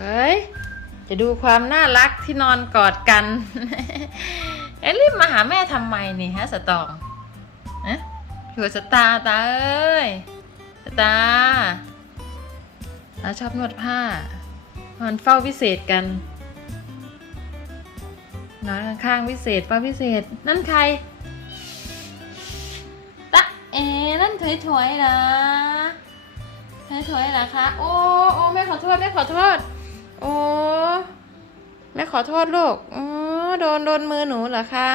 ฮ้ยจะดูความน่ารักที่นอนกอดกัน เอ้รีบมาหาแม่ทำไมนี่ฮะสตองนะอยู่กับสตาตาเอ้ยสตาร์ตาชอบนวดผ้านอนเฝ้าพิเศษกันนอนข้างๆพิเศษเฝ้าพิเศษ นั่นใครตะเอ นั่นถอยๆนะถอยๆเหรอคะ โอ้โอ้แม่ขอโทษแม่ขอโทษ โอ้แม่ขอโทษลูกอ๋อโดนโดนมือหนูเหรอคะ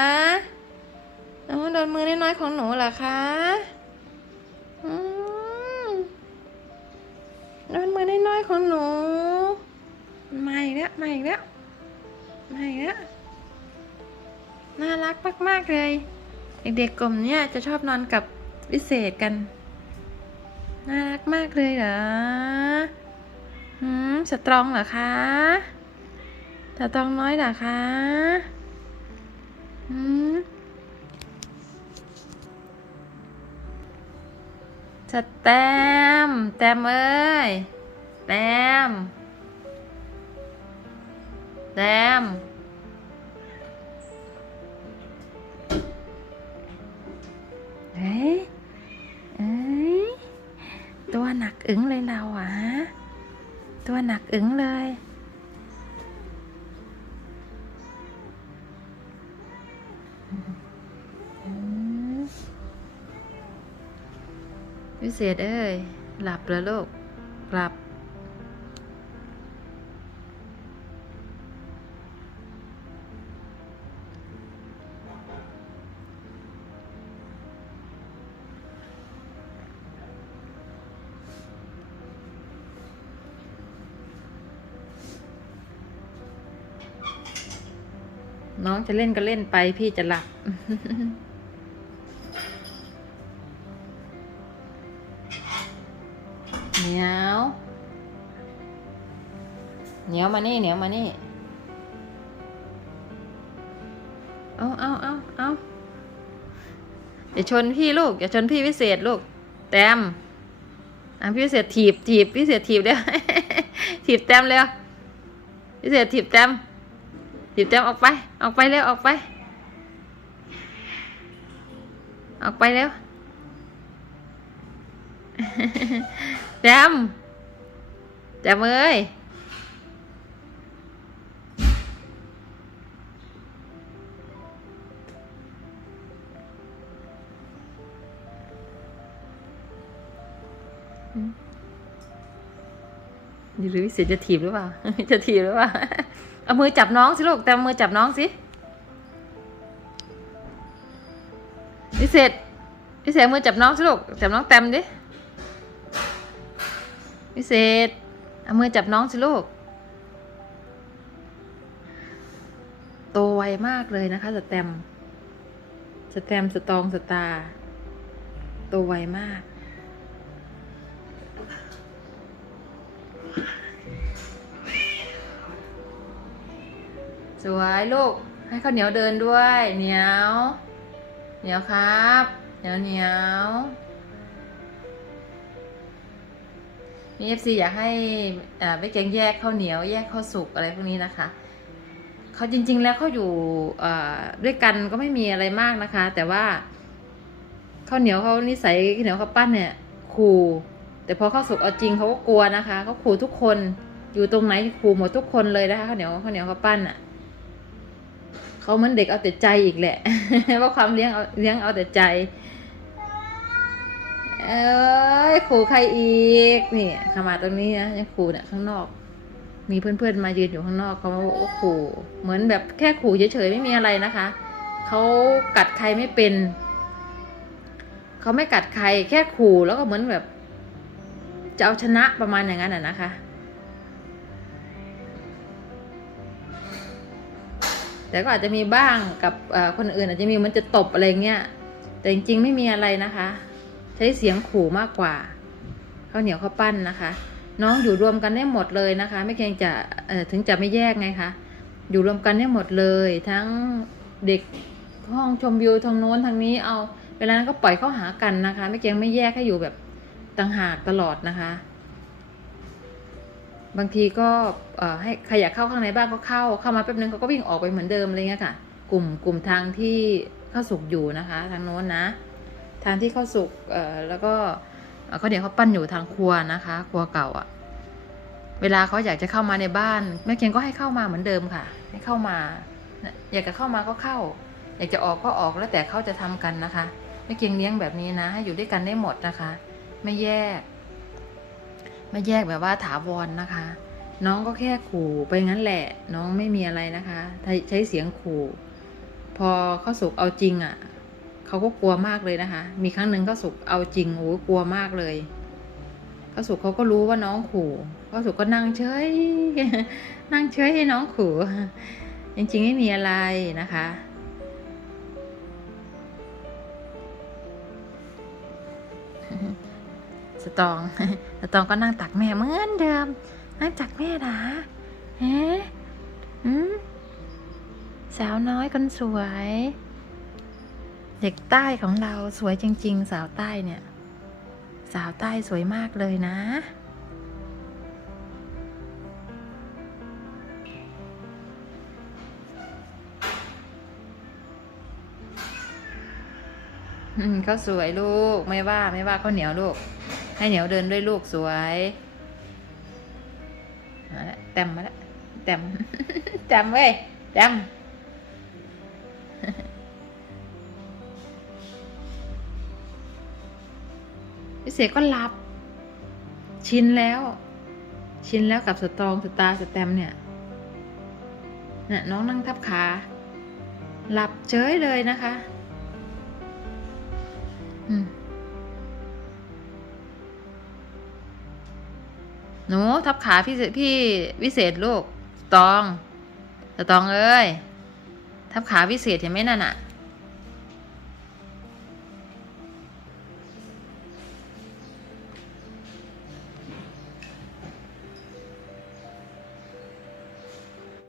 อ๋อโดนมือน้อยๆของหนูเหรอคะอืมโดนมือน้อยๆของหนูมาอีกแล้วมาอีกแล้วมาอีกแล้วน่ารักมากๆเลย เด็กๆกลุ่มเนี้ยจะชอบนอนกับวิเศษกัน น่ารักมากเลยเหรอ หืมสตรองเหรอคะสตรองน้อยเหรอคะหืมสแตม แตมเอ้ย แตม แตม ตัวหนักอึ้งเลย วิเศษเอ้ย หลับแล้วลูก หลับ น้องจะเล่นก็เล่นไปพี่จะหลับ เหนียว เหนียวมานี่เหนียวมานี่ เอาเอาเอาเอาอย่าชนพี่ลูก อย่าชนพี่พิเศษลูก แต้มอะพี่พิเศษถีบถีบพี่พิเศษถีบเดียวถีบแต้มเร็วพิเศษถีบแต้ม หยิบแต้มออกไป ออกไปเร็วออกไป ออกไปเร็วแต้มแต้มเอ้ย หรือวิเศษจะถีบหรือเปล่า จะถีบหรือเปล่า เอามือจับน้องสิลูก แต่มือจับน้องสิ วิเศษ วิเศษมือจับน้องสิลูก จับน้องเต็มดิ วิเศษ เอามือจับน้องสิลูก โตไวมากเลยนะคะสแตมสแตมสตองสตา โตไวมาก สวยลูก ให้ข้าวเหนียวเดินด้วย เหนียว เหนียวครับ เหนียวเหนียวนี่เอฟซีอยากให้อ่าไปแกงแยกข้าวเหนียว แยกข้าวสุกอะไรพวกนี้นะคะเขาจริง ๆ แล้วเขาอยู่ด้วยกันก็ไม่มีอะไรมากนะคะ แต่ว่าข้าวเหนียวเขานิสัยข้าวเหนียวเขาปั้นเนี่ยขู่แต่พอข้าวสุกเอาจริงเขาก็กลัวนะคะเขาขู่ทุกคนอยู่ตรงไหนขู่หมดทุกคนเลยนะคะข้าวเหนียวข้าวเหนียวเขาปั้นอะ เขาเหมือนเด็กเอาแต่ใจอีกแหละ ว่าความเลี้ยงเอาเลี้ยงเอาแต่ใจ เอ้ยขู่ใครอีกนี่ขามาตรงนี้นะยังขู่เนี่ยข้างนอก มีเพื่อนๆมายืนอยู่ข้างนอกเขามาบอกว่าขู่เหมือนแบบแค่ขู่เฉยๆไม่มีอะไรนะคะเขากัดใครไม่เป็นเขาไม่กัดใครแค่ขู่แล้วก็เหมือนแบบจะเอาชนะประมาณอย่างนั้นอะนะคะ แต่ก็อาจจะมีบ้างกับคนอื่น อาจจะมีมันจะตบอะไรเงี้ย แต่จริงๆไม่มีอะไรนะคะ ใช้เสียงขู่มากกว่าข้าวเหนียวข้าวปั้นนะคะ น้องอยู่รวมกันได้หมดเลยนะคะ ไม่เพียงจะถึงจะไม่แยกไงคะอยู่รวมกันได้หมดเลย ทั้งเด็กห้องชมวิวทางโน้นทางนี้เอา เวลานั้นก็ปล่อยเข้าหากันนะคะ ไม่เกียงไม่แยกให้อยู่แบบต่างหากตลอดนะคะ บางทีก็ให้ใครอยากเข้าข้างในบ้านก็เข้า เข้ามาแป๊บนึงเขาก็วิ่งออกไปเหมือนเดิมอะไรเงี้ยค่ะ กลุ่มกลุ่มทางที่เข้าสุกอยู่นะคะ ทางโน้นนะ ทางที่เข้าสุกแล้วก็เขาเดี๋ยวเขาปั้นอยู่ทางครัวนะคะ ครัวเก่าอะเวลาเขาอยากจะเข้ามาในบ้านแม่เคียงก็ให้เข้ามาเหมือนเดิมค่ะ ให้เข้ามา อยากจะเข้ามาก็เข้า อยากจะออกก็ออกแล้วแต่เขาจะทำกันนะคะแม่เคียงเลี้ยงแบบนี้นะ ให้อยู่ด้วยกันได้หมดนะคะ ไม่แยก ไม่แยกแบบว่าถาวรนะคะ น้องก็แค่ขู่ไปงั้นแหละ น้องไม่มีอะไรนะคะ ใช้เสียงขู่ พอเข้าสุกเอาจริงอะ่ะเขาก็กลัวมากเลยนะคะ มีครั้งหนึ่งเข้าสุกเอาจริงโอ้กลัวมากเลยเข้าสุกเขาก็รู้ว่าน้องขู่เข้าสุกก็นั่งเฉยนั่งเฉยให้น้องขู่จริงๆไม่มีอะไรนะคะ สตองสตองก็นั่งตักแม่เหมือนเดิม นั่งตักแม่นะเอ๊ะอืมสาวน้อยคนสวย เด็กใต้ของเราสวยจริง ๆ สาวใต้เนี่ย สาวใต้สวยมากเลยนะ อืมเขาสวยลูก ไม่ว่าไม่ว่าเขาเหนียวลูก ให้เหนียวเดินด้วยลูกสวยมาแล้วแต้มมาแล้วแต้มแต้มเว้ยแต้มพิเศษก็หลับ ชินแล้ว ชินแล้วกับสตองสตาสแตมเนี่ยน่ะน้องนั่งทับขา หลับเฉยเลยนะคะ หนูทับขาพี่พี่วิเศษลูกตองสตองเอ้ยทับขาวิเศษเห็นไหมนั่นน่ะ